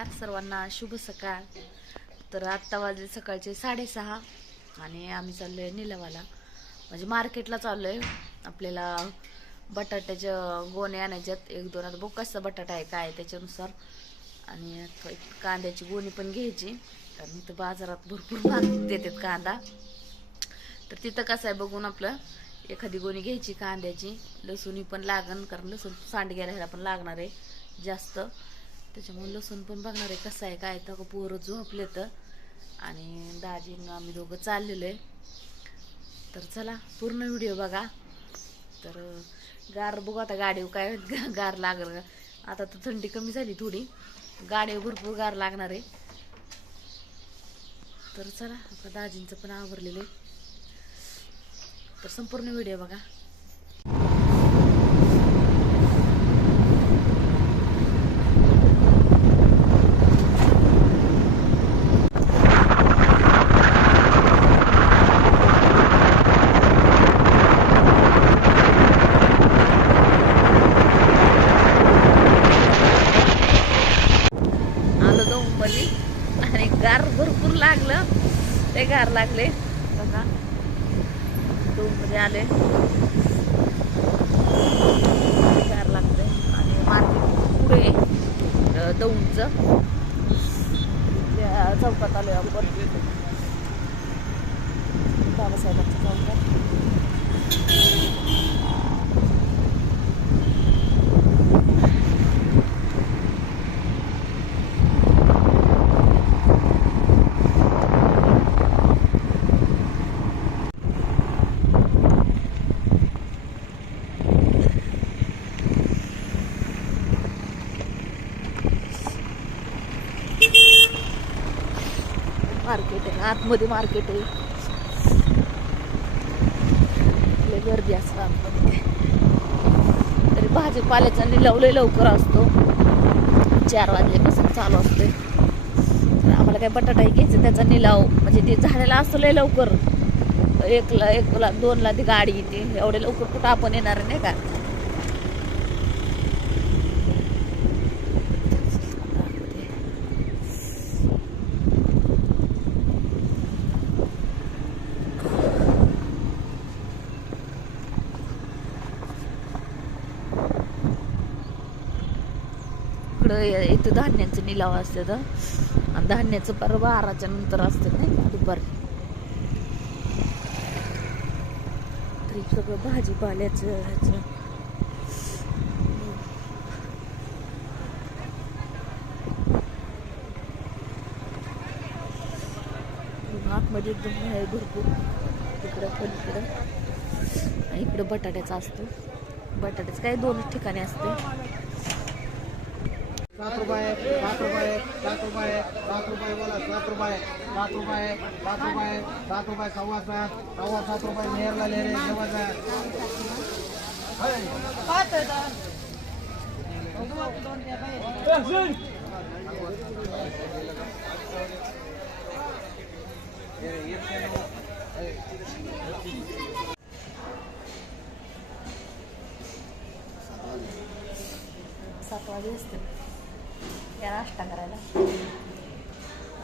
नमस्कार सर्वांना शुभ सकाळ. तर आत्ता वाजले सकाळचे साडेसहा आणि आम्ही चाललो आहे निलवाला. म्हणजे मार्केटला चाललो आहे आपल्याला बटाट्याच्या गोणे आणायच्यात एक दोन आता बघ कसा बटाटा आहे काय त्याच्यानुसार. आणि कांद्याची गोणी पण घ्यायची. कारण इथं बाजारात भरपूर महाग देतात कांदा. तर तिथं कसं आहे बघून आपलं एखादी गोणी घ्यायची कांद्याची. लसूणी पण लागण कारण लसूण सांडग्या ह्याला पण लागणार आहे जास्त. त्याच्यामुळे लसूण पण बघणार आहे कसं आहे काय तर पोरं झोपले तर आणि दाजीनं आम्ही दोघं चाललेलो आहे. तर चला पूर्ण व्हिडिओ बघा. तर गार बघू आता गाडीवर काय गार लागल. आता तर थंडी कमी झाली थोडी. गाडीवर भरपूर गार लागणार आहे. तर चला आता दाजींचं पण आवरलेलं आहे. तर संपूर्ण व्हिडिओ बघा आलो तो मध्ये आणि गार भरपूर लागलं ते आले. बघा. दोन मध्ये आले. चार लागते आणि मार्केट पुढे अं, दौंडचं. त्या चौकात आले आपण. बाबासाहेबांच्या चौकात मार्केट आहे आतमध्ये मार्केट आहे. लय गर्दी असतं आतमध्ये. तरी भाजीपाल्याचा निलाव लय लवकर असतो. चार वाजल्यापासून चालू असते तर आम्हाला काय बटाटा घ्यायचं त्याचा निलाव. म्हणजे ते झालेला असतो लय लवकर. एकला एकला दोनला ती गाडी येते. एवढे लवकर कुठं आपण येणार नाही का? इकडं इथं धान्याचं निलाव असतं आणि धान्याचं पर बाराच्या नंतर असतं नाही का दुपारी. तर सगळं भाजीपाल्याचं ह्याचं. आतमध्ये एकदम आहे भरपूर. इकडं पण इकडं. इकडं बटाट्याचा असतो. बटाट्याचं काही दोनच ठिकाणी असते. सात रुपये सात रुपये सात रुपये सात रुपये बोला सात रुपये सात रुपये सात रुपये सात रुपये सव्वा सात सव्वा सात रुपये मेहरला लेरे रे जवळ सात. वाजे असते. या नाश्ता करायला.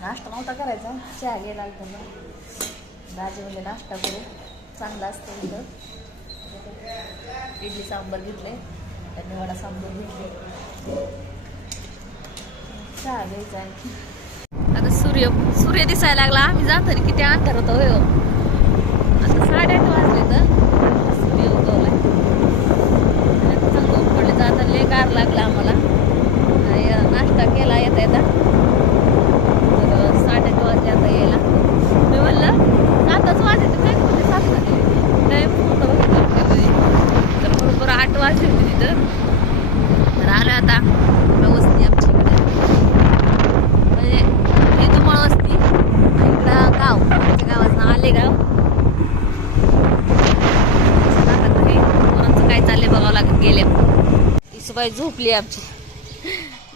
नाश्ता नव्हता करायचा. चहा घ्यायला त्यांना दाजी म्हणजे नाश्ता करू चांगला असतो इथं. इडली सांबर घेतले. त्यांनी वडा सांबर घेतले. चहा घ्यायचा आणखी आता सूर्य सूर्य दिसायला लागला. आम्ही जातो किती अंधार होतो होय हो. आता साडेआठ वाजले तर सूर्य उगवलाय. चांगलं ऊन पडलं लय गार लागला आम्हाला. नाश्ता केला येता येता. तर साडेआठ वाजले आता यायला. मी म्हणलं सातच वाजले तर काय म्हणजे सात वाजले. टाईम होता बघितलं कधी. तर बरोबर आठ वाजले होते तिथं. तर आलं आता वस्ती आमची इकडे. म्हणजे हे दुमळ वस्ती आणि इकडं गाव. आमच्या गावाचं नाव आलेगाव. आता घरी पोरांचं काय चाललंय बघावं लागत गेले. इसबाई झोपली आमची.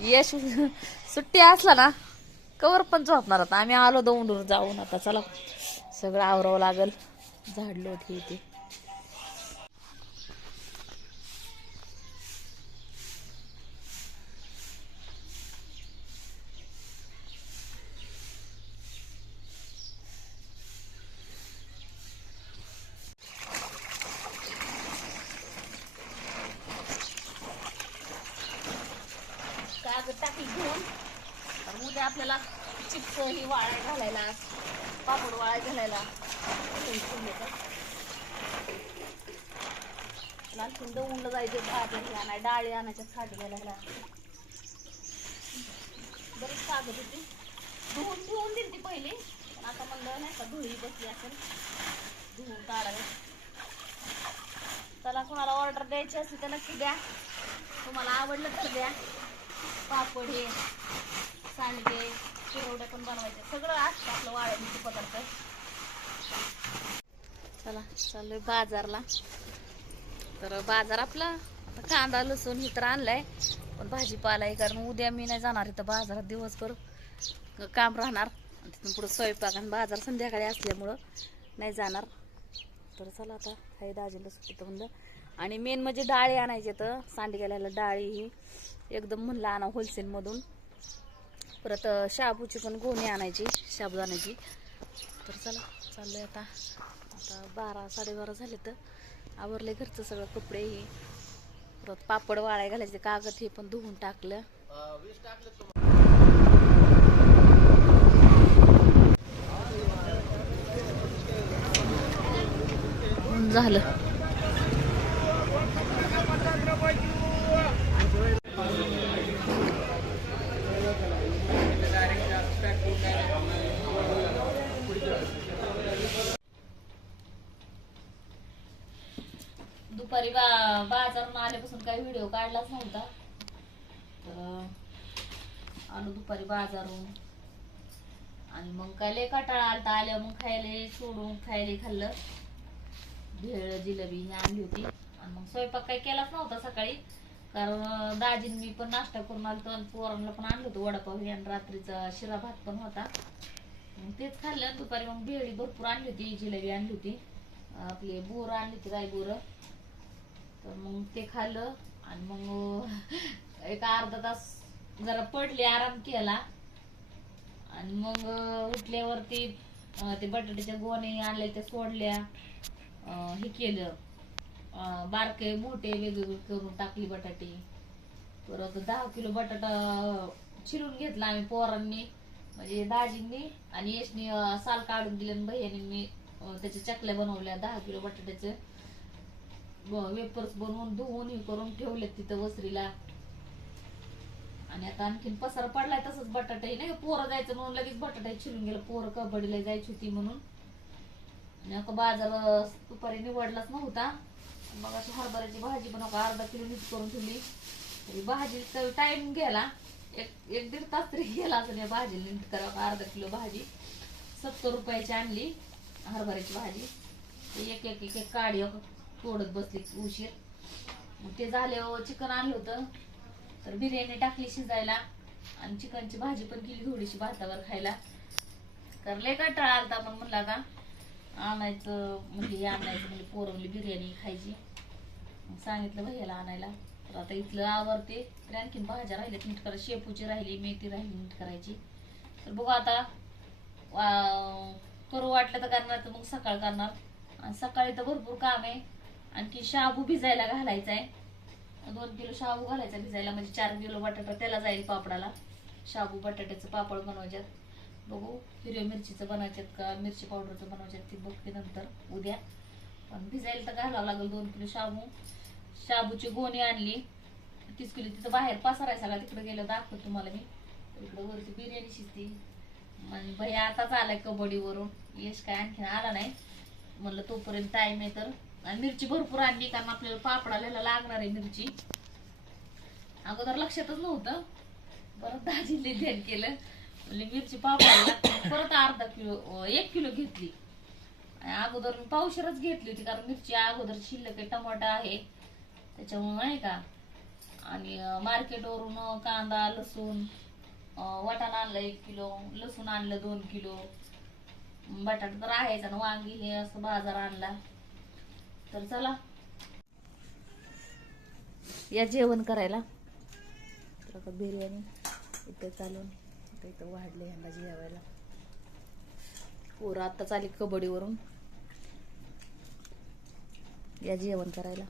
यश सुट्टी असला ना कवर पण झोपणार आता. आम्ही आलो दौंडूर जाऊन आता. चला सगळं आवरावं लागल. झाडलो होते इथे. आपल्याला चिप्स ही वाळा घालायला पापड वाळाय घालायला. आणखीन दवून जायचे भाजी आणाय डाळी आणायच्या खाट घालायला बरीच कागद होती. धुवून धुवून दिली ती पहिली. पण आता म्हणलं नाही का धुळी बसली असेल. धुवून काढावे. त्याला कोणाला ऑर्डर द्यायची असेल तर नक्की द्या. तुम्हाला आवडलं तर द्या. पापड हे. सांडगे चिरवडे पण बनवायचे. सगळं असतं आपलं वाळवणीचे पदार्थ. चला चाललोय बाजारला. तर बाजार आपला आता कांदा लसूण हे तर आणलाय पण भाजीपाला आहे कारण उद्या मी नाही जाणार इथं बाजारात दिवसभर. काम राहणार आणि तिथून पुढं स्वयंपाक आणि बाजार संध्याकाळी असल्यामुळं नाही जाणार. तर चला आता हाय दाजीला सुट्टी म्हणलं. आणि मेन म्हणजे डाळी आणायचे तर सांडग्याला डाळी ही. एकदम म्हणलं आणा होलसेलमधून. परत शाबूची पण गोणी आणायची साबुदाण्याची तर चला चाललंय आता. आता बारा साडेबारा झाले तर आवरले घरचं सगळं कपडे हे. परत पापड वाळाय घालायचे कागद हे पण धुवून टाकलं. झालं. दुपारी बा बाजारून आल्यापासून काही व्हिडिओ काढलाच नव्हता. तर आलो दुपारी बाजारून. आणि मग काय लय कटाळा आलता आल्या मग खायला सोडून खायला खाल्लं. भेळ जिलेबी ही आणली होती. आणि मग स्वयंपाक काही केलाच नव्हता सकाळी. कारण दाजीन मी पण नाश्ता करून आलतो आणि पोरांना पण आणलं होतं वडापाव हे आणि रात्रीचा शिरा भात पण होता. मग तेच खाल्लं दुपारी मग भेळी भरपूर आणली होती जिलेबी आणली होती. आपली बोरं आणली होती राय बोरं. तर मग ते खाल्लं आणि मग एक अर्धा तास जरा पडले आराम केला. आणि मग उठल्यावरती ते बटाट्याच्या गोणे आणले त्या सोडल्या हे केलं. बारके मोठे वेगवेगळे करून टाकली बटाटे. परत दहा किलो बटाटा चिरून घेतला आम्ही पोरांनी. म्हणजे दाजींनी आणि यशनी साल काढून दिले आणि भैयानी मी त्याच्या चकल्या बनवल्या दहा किलो बटाट्याचे. वेपर्स बनवून धुवून हे करून ठेवलेत तिथं वसरीला. आणि आता आणखीन पसार पडलाय तसंच बटाटाही नाही पोरं जायचं म्हणून लगेच बटाटा चिरून गेलं. पोरं कबड्डीला जायची होती म्हणून. आणि आता बाजार दुपारी निवडलाच नव्हता. मग अशी हरभऱ्याची भाजी पण अर्धा किलो नीट करून ठेवली. तरी भाजीचा टाइम गेला. एक एक दीड तास तरी गेला असं या भाजी नीट करा अर्धा किलो भाजी. सत्तर रुपयाची आणली हरभऱ्याची भाजी. एक एक एक एक काढी तोडत बसली उशीर. मग ते झाल्यावर चिकन आणलं होतं. तर बिर्याणी टाकली शिजायला. आणि चिकनची भाजी पण केली थोडीशी भातावर खायला. तर लय कंटाळा आलता पण म्हणला का आणायचं म्हणजे हे आणायचं म्हणजे पोरवली बिर्याणी खायची. मग सांगितलं भैयाला आणायला. तर आता इथलं आवरते. तर आणखीन भाज्या राहिल्यात नीट करा शेपूची राहिली मेथी राहिली नीट करायची. तर बघू आता वा- करू वाटलं तर करणार तर मग सकाळ करणार. आणि सकाळी तर भरपूर काम आहे. आणखी शाबू भिजायला घालायचा आहे दोन किलो शाबू घालायचा भिजायला म्हणजे चार किलो बटाटा त्याला जाईल पापडाला. शाबू बटाट्याचं पापड बनवायच्यात. बघू हिरव्या मिरचीचं बनवायच्यात का मिरची पावडरचं बनवायच्यात ती बघते नंतर उद्या. पण भिजायला तर घालावं लागेल दोन किलो शाबू. शाबूची गोणी आणली. तीस किलो तिथं बाहेर पसरायचा सगळा तिकडे गेलं दाखवतो तुम्हाला मी. इकडं वरती बिर्याणी शिजते. आणि भैया आताच आलाय कबड्डीवरून. यश काय आणखीन आला नाही. म्हणलं तोपर्यंत टाईम आहे तर. आणि मिरची भरपूर आणली कारण आपल्याला पापडाला लागणार आहे मिरची. अगोदर लक्षातच नव्हतं. परत दाजीने ध्यान केलं. म्हणजे मिरची पापडाला परत अर्धा किलो एक किलो घेतली. अगोदर मी पावशेरच घेतली होती कारण मिरची अगोदर शिल्लक आहे टमाटा आहे. त्याच्यामुळे नाही का? आणि मार्केटवरून कांदा लसूण अं, वाटाणा आणलं एक किलो लसूण आणलं दोन किलो. बटाटा तर आहेच आणि वांगी हे असं बाजार आणला. तर चला. या जेवण करायला. तर आता बिर्याणी इथं चालून आता इथं वाढले ह्यांना जेवायला. पोरं आत्ताच आली कबड्डीवरून. या जेवण करायला.